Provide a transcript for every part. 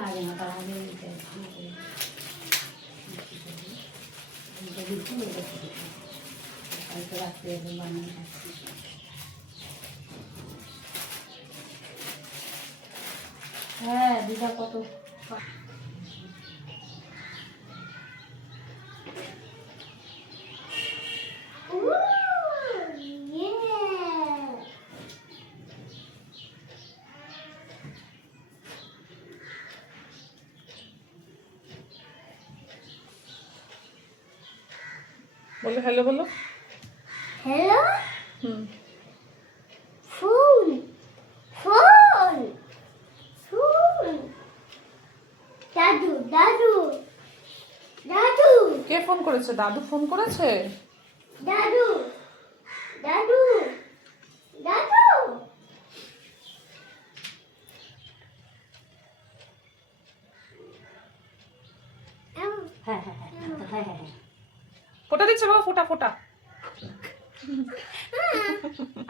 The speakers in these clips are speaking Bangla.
আগে না তার আগে কালকে রাত্রে বানিয়ে হ্যাঁ দিদা কত বলো হ্যালো বলো হ্যালো হুম ফোন ফোন ফোন দাদু দাদু দাদু কে ফোন করেছে? দাদু ফোন করেছে? দাদু দাদু দাদু হ্যাঁ হ্যাঁ হ্যাঁ হ্যাঁ হ্যাঁ হ্যাঁ ফোটা দিচ্ছে বাবা, ফোটা ফোটা।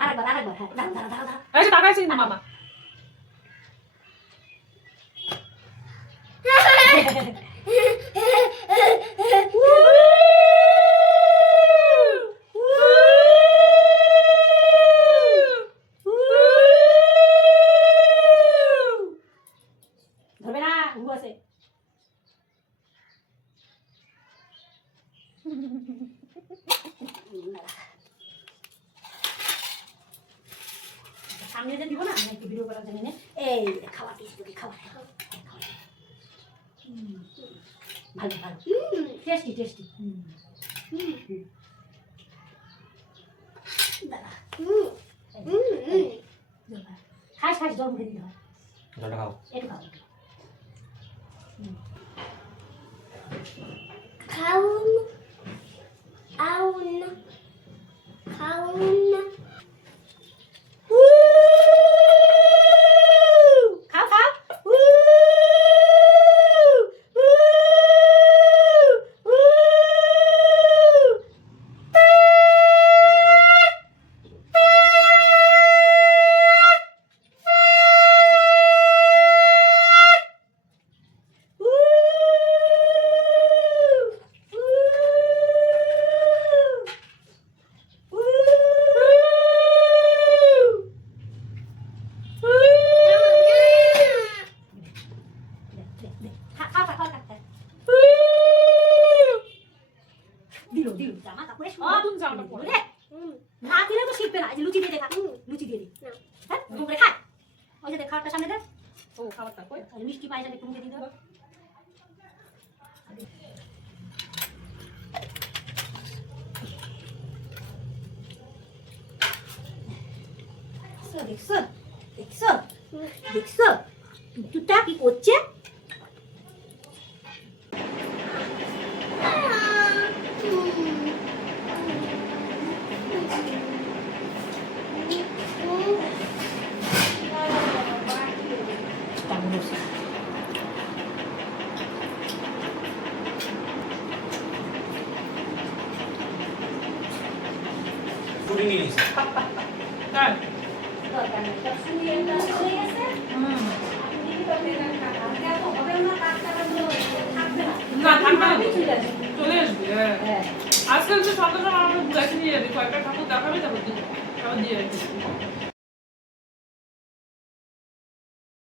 আরেকবার হ্যাঁ দাঁড়া দাঁড়া দাঁড়া এই যে তাকাইছি না মামা। ধরবে না ঘু আছে সামনে যে দিব না আমি একটু ভিডিও করার জন্য এই খাওয়া টেস্টি খাওয়া ভালো ভালো টেস্টি টেস্টি খাস খাস জল মুখে দিতে হয় জলটা খাও একটু খাও খাউন আউন খাউন খাও খাও দিলো দিলো জামা কাপড়ে নতুন জামা পরে না দিলে তো শিখবে না এই যে লুচি দিয়ে দেখা লুচি দিয়ে দি হ্যাঁ তোমরা খায় ওই যে খাওয়াটা সামনে দে ও খাবারটা কই আর মিষ্টি পাই যাবে তুমি দিয়ে দাও দেখছো দেখছো দেখছো টুকটুটা কি করছে ছুরি নিয়ে নিস হ্যাঁ না থাকবে না চলে আসবে হ্যাঁ আজকাল যে সন্ধ্যা সময় আমাকে ঘুরাইতে নিয়ে যাবে কয়েকটা ঠাকুর দেখাবে তারপর দিয়ে আসবে